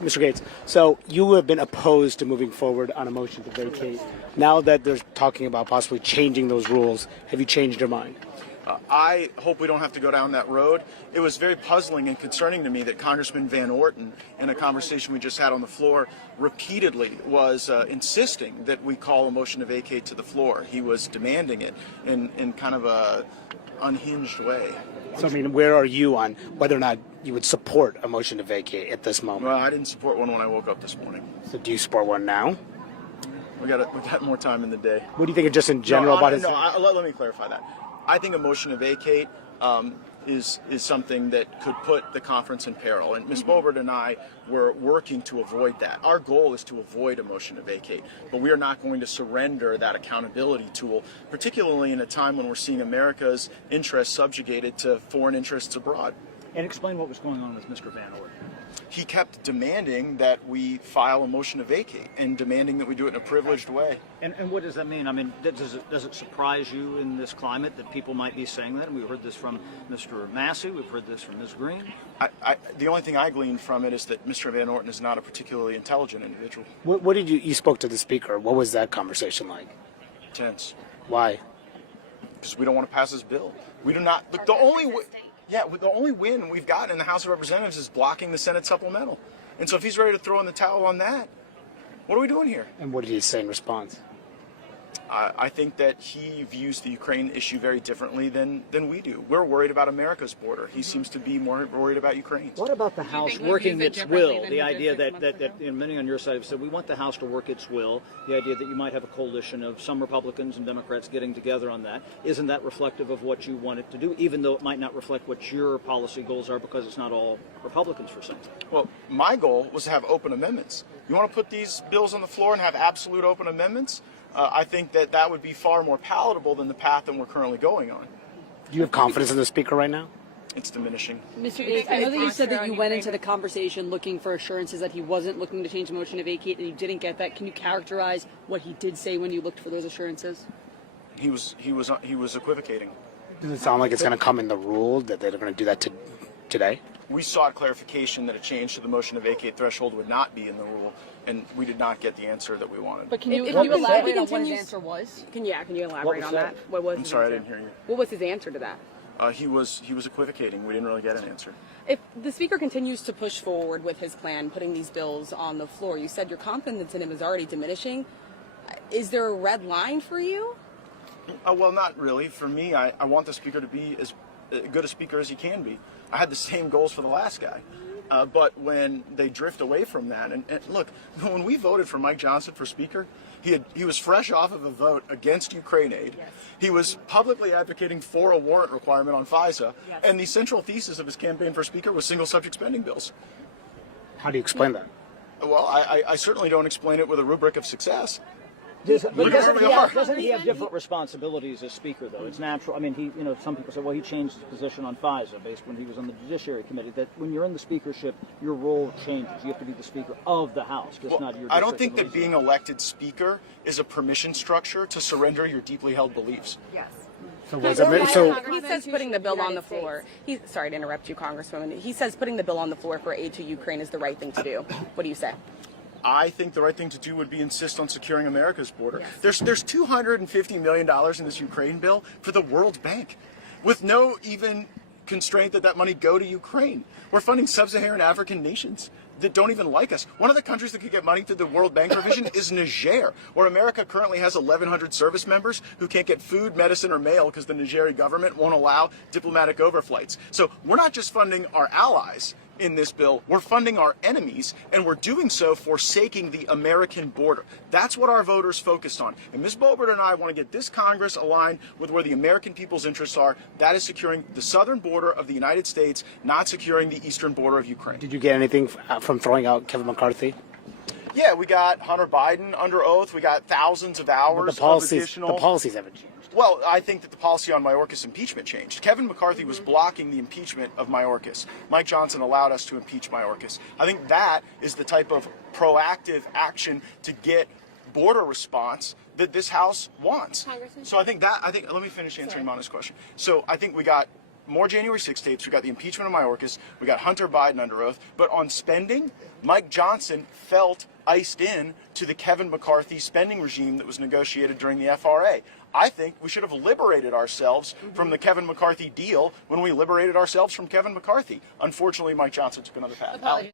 Mr. Gaetz, so you have been opposed to moving forward on a motion to vacate. Now that they're talking about possibly changing those rules, have you changed your mind? I hope we don't have to go down that road. It was very puzzling and concerning to me that Congressman Van Orten, in a conversation we just had on the floor, repeatedly was insisting that we call a motion to vacate to the floor. He was demanding it in kind of a unhinged way. So, I mean, where are you on whether or not you would support a motion to vacate at this moment? Well, I didn't support one when I woke up this morning. So do you support one now? We got more time in the day. What do you think of just in general about his... Let me clarify that. I think a motion to vacate is something that could put the conference in peril. And Ms. Boebert and I were working to avoid that. Our goal is to avoid a motion to vacate, but we are not going to surrender that accountability tool, particularly in a time when we're seeing America's interests subjugated to foreign interests abroad. And explain what was going on with Mr. Van Orten. He kept demanding that we file a motion to vacate and demanding that we do it in a privileged way. And what does that mean? I mean, does it surprise you in this climate that people might be saying that? And we've heard this from Mr. Massey. We've heard this from Ms. Green. The only thing I gleaned from it is that Mr. Van Orten is not a particularly intelligent individual. What did you spoke to the speaker? What was that conversation like? Tense. Why? Because we don't want to pass this bill. We do not. Look, the only win we've gotten in the House of Representatives is blocking the Senate supplemental. And so if he's ready to throw in the towel on that, what are we doing here? And what did he say in response? I think that he views the Ukraine issue very differently than we do. We're worried about America's border. He seems to be more worried about Ukraine. What about the House working its will? The idea that many on your side have said we want the House to work its will. The idea that you might have a coalition of some Republicans and Democrats getting together on that. Isn't that reflective of what you want it to do, even though it might not reflect what your policy goals are because it's not all Republicans for saying that? Well, my goal was to have open amendments. You want to put these bills on the floor and have absolute open amendments? I think that would be far more palatable than the path that we're currently going on. Do you have confidence in the speaker right now? It's diminishing. Mr. Gaetz, I know that you said that you went into the conversation looking for assurances that he wasn't looking to change the motion to vacate, and you didn't get that. Can you characterize what he did say when you looked for those assurances? He was equivocating. Does it sound like it's going to come in the rule that they're going to do that today? We sought clarification that a change to the motion to vacate threshold would not be in the rule, and we did not get the answer that we wanted. But can you elaborate on what his answer was? Can you elaborate on that? What was I'm sorry, I didn't hear you. What was his answer to that? He was equivocating. We didn't really get an answer. If the Speaker continues to push forward with his plan, putting these bills on the floor, you said your confidence in him is already diminishing. Is there a red line for you? Well, not really. For me, I want the Speaker to be as good a Speaker as he can be. I had the same goals for the last guy. But when they drift away from that, and look, when we voted for Mike Johnson for Speaker, he was fresh off of a vote against Ukraine aid. Yes. He was publicly advocating for a warrant requirement on FISA, yes. And the central thesis of his campaign for Speaker was single subject spending bills. How do you explain that? Well, I certainly don't explain it with a rubric of success. Doesn't he have different responsibilities as Speaker, though? It's natural. I mean, some people say, well, he changed his position on FISA based when he was on the Judiciary Committee. That when you're in the speakership, your role changes. You have to be the Speaker of the House, just not your. I don't think that being elected Speaker is a permission structure to surrender your deeply held beliefs. Yes. So He says putting the bill on the floor. Sorry to interrupt you, Congresswoman. He says putting the bill on the floor for aid to Ukraine is the right thing to do. What do you say? I think the right thing to do would be insist on securing America's border. Yes. There's $250 million in this Ukraine bill for the World Bank, with no even constraint that money go to Ukraine. We're funding sub-Saharan African nations that don't even like us. One of the countries that could get money through the World Bank provision is Niger, where America currently has 1,100 service members who can't get food, medicine, or mail because the Nigeri government won't allow diplomatic overflights. So we're not just funding our allies in this bill, we're funding our enemies, and we're doing so forsaking the American border. That's what our voters focused on. And Ms. Boebert and I want to get this Congress aligned with where the American people's interests are. That is securing the southern border of the United States, not securing the eastern border of Ukraine. Did you get anything from throwing out Kevin McCarthy? Yeah, we got Hunter Biden under oath. We got thousands of hours of additional... The policies haven't changed. Well, I think that the policy on Mayorkas impeachment changed. Kevin McCarthy was blocking the impeachment of Mayorkas. Mike Johnson allowed us to impeach Mayorkas. I think that is the type of proactive action to get border response that this House wants. So let me finish answering Mana's question. So I think we got more January 6 tapes. We got the impeachment of Mayorkas. We got Hunter Biden under oath. But on spending, Mike Johnson felt iced in to the Kevin McCarthy spending regime that was negotiated during the FRA. I think we should have liberated ourselves from the Kevin McCarthy deal when we liberated ourselves from Kevin McCarthy. Unfortunately, Mike Johnson took another path.